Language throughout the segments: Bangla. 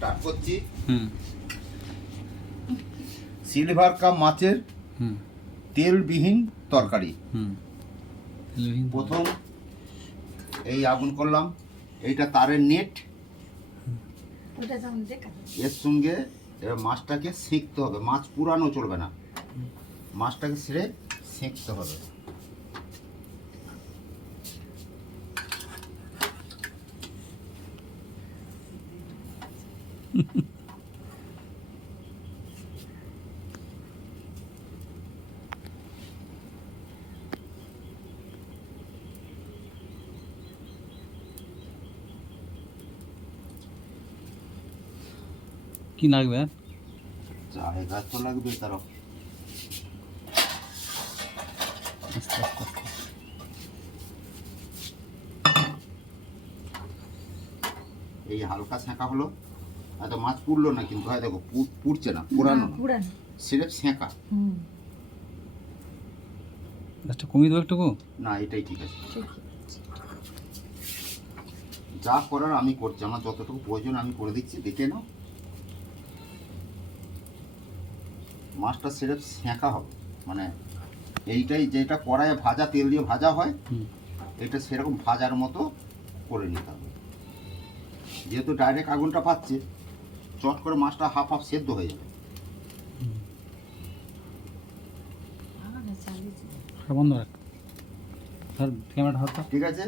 স্টার্ট করছি। সিলভার কাপ মাছের তেলবিহীন তরকারি। প্রথম এই আগুন করলাম, এইটা তারের নেট, এর সঙ্গে এবার মাছটাকে সেঁকতে হবে। মাছ পুরানো চলবে না, মাছটাকে ছেড়ে সেঁকতে হবে। কি লাগবে আর জায়গা তো লাগবে তার। এই হালকা সেঁকা হলো, এত মাছ পুড়লো না কিন্তু, হয় দেখো পুড়ছে না, পুরানো সিরেপ সেঁকা। একটা কমিয়ে দেবো একটুকু। না এটাই ঠিক আছে, যা করার আমি করছি, আমার যতটুকু প্রয়োজন আমি করে দিচ্ছি, দেখে নাও। মাছটা সিরেপ সেঁকা হবে, মানে এইটাই যেটা কড়াইয়ে ভাজা, তেল দিয়ে ভাজা হয়, এটা সেরকম ভাজার মতো করে নিতে হবে। যেহেতু ডাইরেক্ট আগুনটা পাচ্ছে, চট করে মাছটা হাফ হাফ সেদ্ধ হয়ে যাবে। বন্ধ রাখ, ক্যামেরাটা হাত। ঠিক আছে,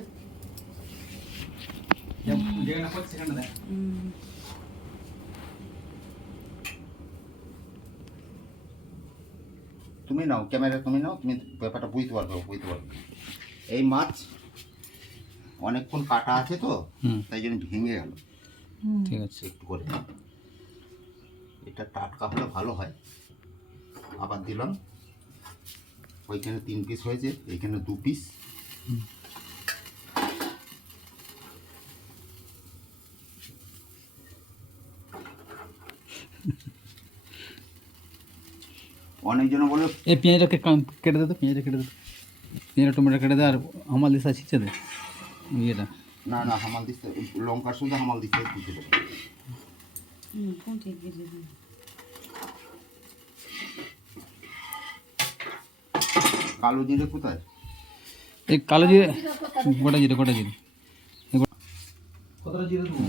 তুমি নাও ক্যামেরা, তুমি নাও, তুমি ব্যাপারটা বুঝতে পারবে। এই মাছ অনেকক্ষণ কাটা আছে তো, তাই জন্য ভেঙে গেল। ঠিক আছে, একটু করে এটা টাটকা হলে ভালো হয়। আবার দিলাম, ওইখানে 3 পিস হয়েছে, এইখানে 2 পিস। অনেকজন বলে এই পেঁয়াজটাকে কেটে দে তো, পেঁয়াজটা টমেটো কেটে দে, আর আমার দিশা ছিঁচে দে ইয়েটা। না না, হামাল দিতে, লঙ্কার সঙ্গে হামাল দিতে দিতে দেবে। কালো জিরে কোথায়? এই কালো জিরে, গোটা জিরে কতটা জিরে দেবো?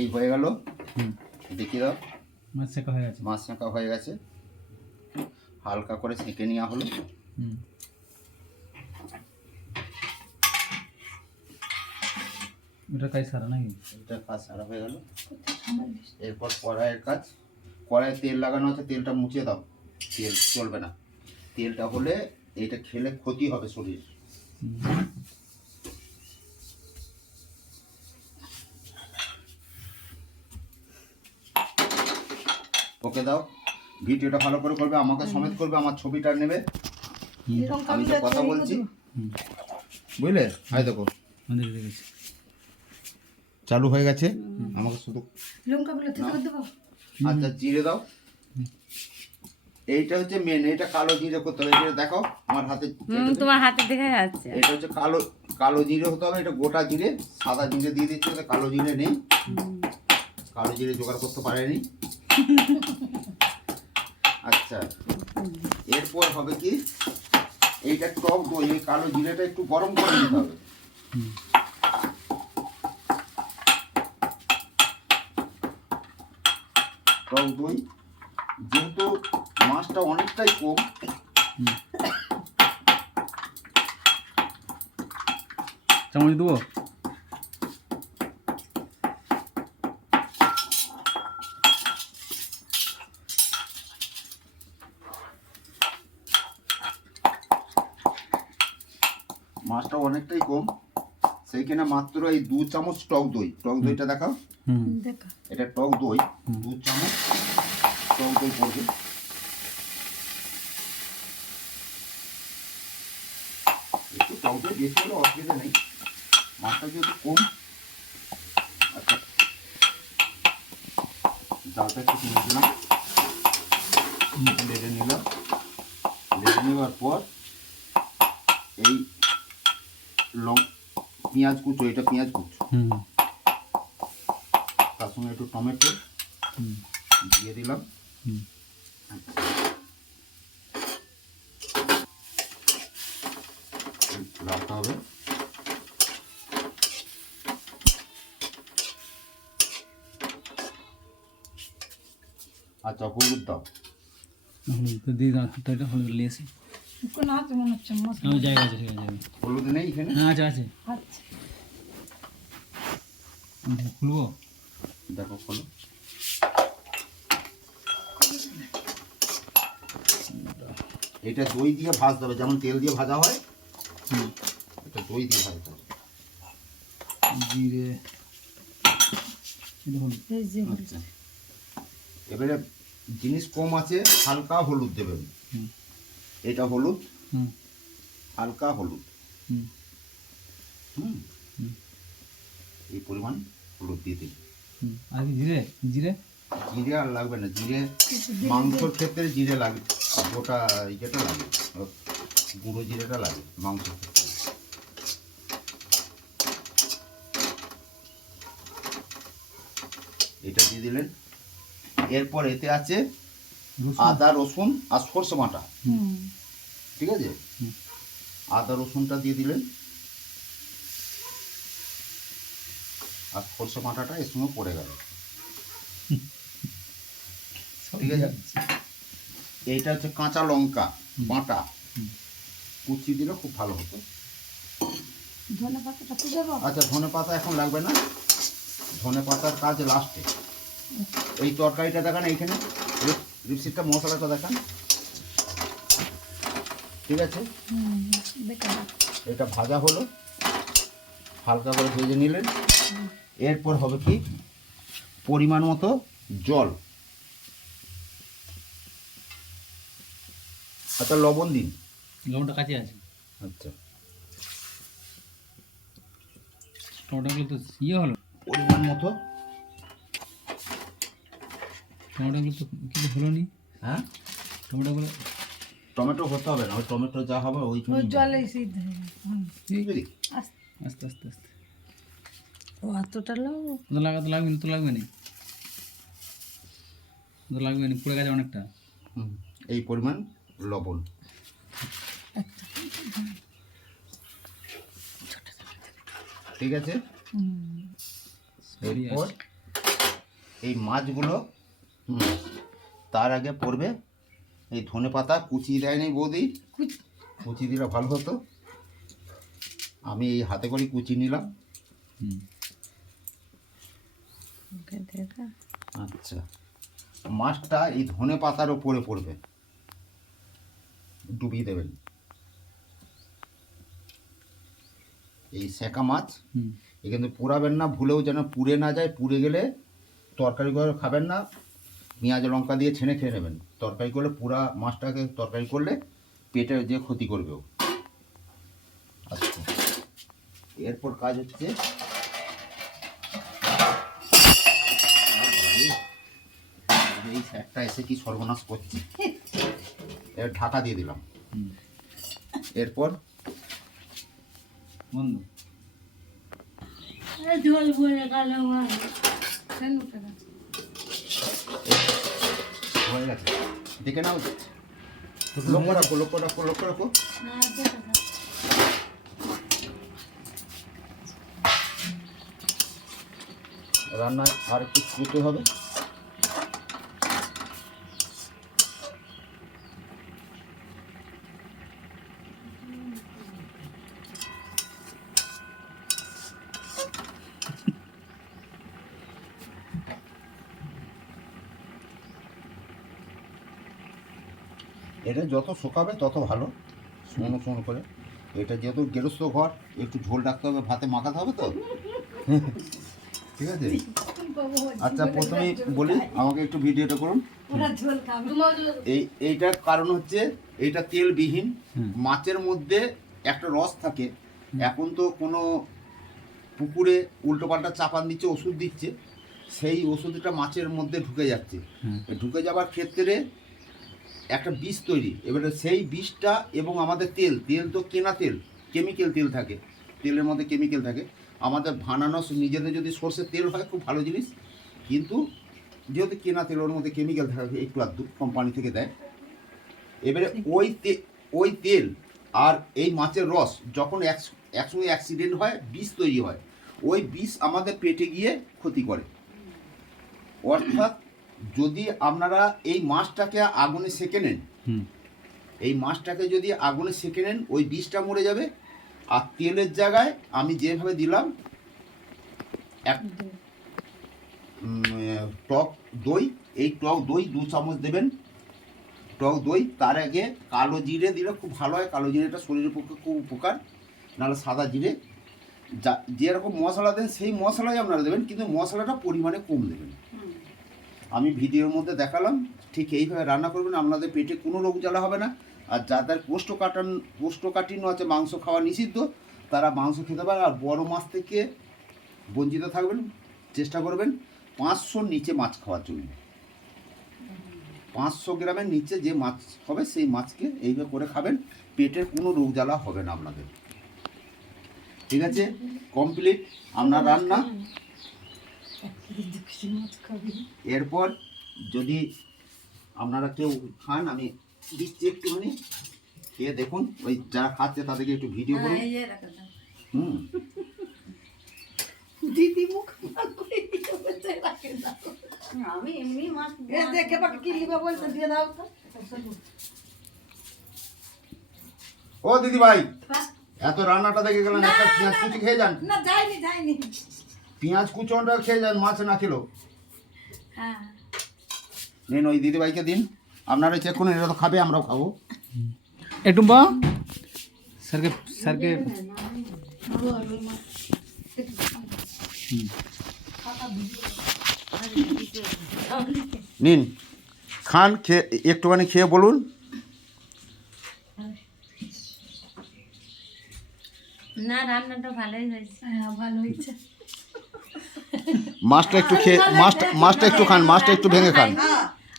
এই হয়ে গেল, দেখিয়ে দাও। মাছ শেখা হয়ে গেছে, মাছ সেঁকা হয়ে গেছে, হালকা করে সেঁকে নেওয়া হলো। এটা কাজ সারা নাকি? এটা কাজ সারা হয়ে গেল। এরপর কড়াইয়ের কাজ, কড়াইয়ে তেল লাগানো আছে, তেলটা মুছে দাও। তেল চলবে না, তেলটা হলে এইটা খেলে ক্ষতি হবে শরীর। ওকে দাও, ভিডিওটা ভালো করে করবে, আমাকে সমেত করবে, আমার ছবিটা নেবে, আমি তো কথা বলছি, বুঝলে? হাই দেখো চালু হয়ে গেছে, আমাকে শুধু আচ্ছা জিরে দাও। এইটা হচ্ছে মেন, এইটা কালো জিরে করতে হবে। এটা দেখো আমার হাতে, তোমার হাতে দেখা যাচ্ছে। এটা হচ্ছে কালো জিরে হতে হবে। এটা গোটা জিরে, সাদা জিরে দিয়ে দিচ্ছে, কালো জিরে নেই, কালো জিরে জোগাড় করতে পারেনি। আচ্ছা, এরপর হবে কি, এইটা টক দই, এই কালো জিরেটা একটু গরম করে নিতে হবে। টক দই, যেহেতু মাছটা অনেকটাই কম, চামচ দেবো? মাছটা অনেকটাই কম, সেইখানে মাত্র এই 2 চামচ টক দই। টক দইটা দেখাও, এটা টক দই, 2 চামচ টক দই পড়বে। একটু টক দই বেশি হলে অসুবিধা নেই, মাছটা যেহেতু কম। আচ্ছা, জালটা একটু কিনে দিলাম, বেড়ে নিলাম, লেগে নেওয়ার পর এই পেঁয়াজ কুচো, এটা পেঁয়াজ কুচো, হুম তার সঙ্গে একটু টমেটো হুম দিয়ে দিলাম। হুম রাখতে হবে। আচ্ছা, হলুদ দাও। হলুদ তো দিয়ে দাও, তো এটা হলুদ নিয়ে আসি। কোনো হাতে মনে হচ্ছে মশলা। আমার জায়গা আছে, ঠিক আছে। হলুদ নেই এখানে? হ্যাঁ আছে আছে। আচ্ছা আমি খুলবো। দেখো খোলো। এটা দই দিয়ে ভাজতে হবে, যেমন তেল দিয়ে ভাজা হয়, হুম এটা দই দিয়ে ভাজতে হবে। জিরে, এটা হলুদ। এই যে আচ্ছা, এবারে জিনিস কম আছে, হালকা হলুদ দেবেন। হুম এটা হলুদ, হুম হালকা হলুদ। হুম হুম, হুম এই পরিমাণ হলুদ দিয়ে দিন। হুম। আর কি জিরে? জিরে জিরে আর লাগবে না, জিরে মাংসর ক্ষেত্রে জিরে লাগে, গোটা যেটা লাগে, গুঁড়ো জিরেটা লাগে মাংসের ক্ষেত্রে। এটা দিয়ে দিলেন। এরপর এতে আছে রসুন। আদা, রসুন আর সরষে বাটা, হুম ঠিক আছে? হুম। আদা রসুনটা দিয়ে দিলেন, আর সরষে বাটাটা এর সঙ্গে পড়ে গেল, ঠিক আছে? এইটা হচ্ছে কাঁচা লঙ্কা বাটা, হুম। কুচি দিলে খুব ভালো হতো। ধনে পাতাটা দেবো। আচ্ছা, ধনে পাতা এখন লাগবে না, ধনে পাতার কাজ লাস্টে। এই তরকারিটা দেখান, এইখানে রিসিপ্টটা, মশলাটা দেখান, ঠিক আছে? হুম দেখা এটা ভাজা হলো, হালকা করে ভেজে নিলেন। এরপর হবে কি, পরিমাণ মতো জল। আচ্ছা, লবণ দিন। লবণটা কাছে আছে। আচ্ছা, টমেটোগুলো তো ইয়ে হলো, পরিমাণ মতো। টমেটোগুলো তো কিছু হলো নি। হ্যাঁ, টমেটোগুলো টমেটো হতে হবে না, ওই টমেটো যা হবে ওই ওই জলে সিদ্ধ হয়ে যাবে। হুম। আস্তে আস্তে আস্তে আস্তে। ও এতটা লোক তো লাগাতে লাগবে না, তো লাগবে না, তো লাগবে না, পুড়ে গেছে অনেকটা। এই পরিমাণ লবণ। ঠিক আছে? হুম এরপর এই মাছগুলো, তার আগে পড়বে এই ধনে পাতা, কুচি দেয়নি বৌদি, কুচি দিলে ভালো হতো। আমি এই হাতে করে কুচি নিলাম। হুম ওকে দেখা আচ্ছা, মাছটা এই ধনে পাতার ওপরে পড়বে, ডুবিয়ে দেবেন। এই সেকা মাছ হুম এখানে পোড়াবেন না, ভুলেও যেন পুড়ে না যায়। পুড়ে গেলে তরকারি করে খাবেন না, পেঁয়াজ লঙ্কা দিয়ে ছেনে খেয়ে নেবেন। তরকারি করলে, পুরা মাছটাকে তরকারি করলে পেটে যে ক্ষতি করবে ও। আচ্ছা, এরপর কাজ হচ্ছে, এই স্যারটা এসে কি সর্বনাশ করছে। এর ঢাকা দিয়ে দিলাম। হুম। এরপর বন্ধ। ঝোল বলে গেল হয়ে গেছে, দেখে নাও। লক্ষ্য রাখো, লক্ষ্য রাখো, লক্ষ্য রাখো। রান্নায় আর একটু শুতে হবে। এটা যত শুকাবে তত ভালো, শুকনো শুকনো করে। এটা যেহেতু গেরস্ত ঘর, একটু ঝোল রাখতে হবে, ভাতে মাখাতে হবে তো। ঠিক আছে? আচ্ছা, প্রথমেই বলি, আমাকে একটু ভিডিওটা করুন। ওরা ঝোল খাবে। এইটার কারণ হচ্ছে, এইটা তেলবিহীন, হুম। মাছের মধ্যে একটা রস থাকে। এখন তো কোনো পুকুরে উল্টোপাল্টা চাপান দিচ্ছে, ওষুধ দিচ্ছে, সেই ওষুধটা মাছের মধ্যে ঢুকে যাচ্ছে। হুম। ঢুকে যাওয়ার ক্ষেত্রে একটা বীজ তৈরি, এবারে সেই বীজটা এবং আমাদের তেল তো কেনা তেল, কেমিক্যাল তেল থাকে, তেলের মধ্যে কেমিক্যাল থাকে। আমাদের বানানো নিজেদের যদি সর্ষের তেল হয় খুব ভালো জিনিস, কিন্তু যেহেতু কেনা তেল ওর মধ্যে কেমিক্যাল থাকে একটু আধটু, কোম্পানি থেকে দেয়। এবারে ওই তেল আর এই মাছের রস যখন একসঙ্গে অ্যাক্সিডেন্ট হয়, বিষ তৈরি হয়, ওই বিষ আমাদের পেটে গিয়ে ক্ষতি করে। অর্থাৎ যদি আপনারা এই মাছটাকে আগুনে সেঁকে নেন, এই মাছটাকে যদি আগুনে সেঁকে নেন, ওই বিষটা মরে যাবে। আর তেলের জায়গায় আমি যেভাবে দিলাম, এক টক দই, এই টক দই 2 চামচ দেবেন, টক দই। তার আগে কালো জিরে দিলে খুব ভালো হয়, কালো জিরেটা শরীরের পক্ষে খুব উপকার। নাহলে সাদা জিরে, যেরকম মশলা দেন সেই মশলাই আপনারা দেবেন, কিন্তু মশলাটা পরিমাণে কম দেবেন। আমি ভিডিওর মধ্যে দেখালাম, ঠিক এইভাবে রান্না করবেন, আপনাদের পেটে কোনো রোগ জ্বালা হবে না। আর যাদের কোষ্ঠকাঠিন্য আছে, মাংস খাওয়া নিষিদ্ধ, তারা মাংস খেতে পারে। আর বড় মাছ থেকে বঞ্চিত থাকবেন, চেষ্টা করবেন 500 নিচে মাছ খাওয়ার জন্য। 500 গ্রামের নিচে যে মাছ হবে সেই মাছকে এইভাবে করে খাবেন, পেটের কোনো রোগ জ্বালা হবে না আপনাদের। ঠিক আছে, কমপ্লিট আপনার রান্না। এরপর যদি আপনারা কেউ খান, আমি দিচ্ছি একটুখানি, খেয়ে দেখুন। ওই যারা খাচ্ছে তাদেরকে একটু ভিডিও করুন। দিদি মুখ আমি এমনি মাছ দেখে পাকে কি লিবা বলতে দিয়ে দাও তো। ও দিদি ভাই, এত রান্নাটা দেখে গেলেন, একটা পেঁয়াজ কুচি খেয়ে যান। না যাইনি পেঁয়াজ কুচনটা খেয়ে যান, মাছ না খেলো। হ্যাঁ নিন, ওই দিদি ভাইকে দিন, আপনারা চেক করুন, এটা তো খাবে, আমরাও খাবো। একটু বা স্যারকে নিন, খান, খেয়ে একটুখানি খেয়ে বলুন। না, রান্নাটা ভালোই হয়েছে। হ্যাঁ ভালো হয়েছে। মাছটা একটু খেয়ে, মাছটা একটু খান, মাছটা একটু ভেঙে খান,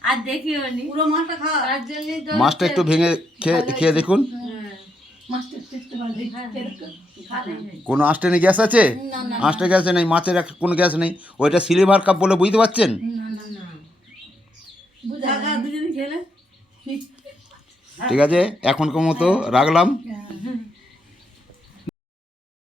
আর দেখিও নি পুরো মাছটা খা। তার জন্যই তো মাছটা একটু ভেঙে খেয়ে দেখুন। মাছটা টেস্ট ভালো হয়েছে। ভালোই হয়েছে। কোনো আস্টেনে গ্যাস আছে? আস্টে গ্যাস নেই, মাছের কোনো গ্যাস নেই। ওইটা সিলভার কাপ বলে বুঝতে পারছেন? বুঝা দুজনে খেলে ঠিক আছে, এখনকার মতো রাখলাম।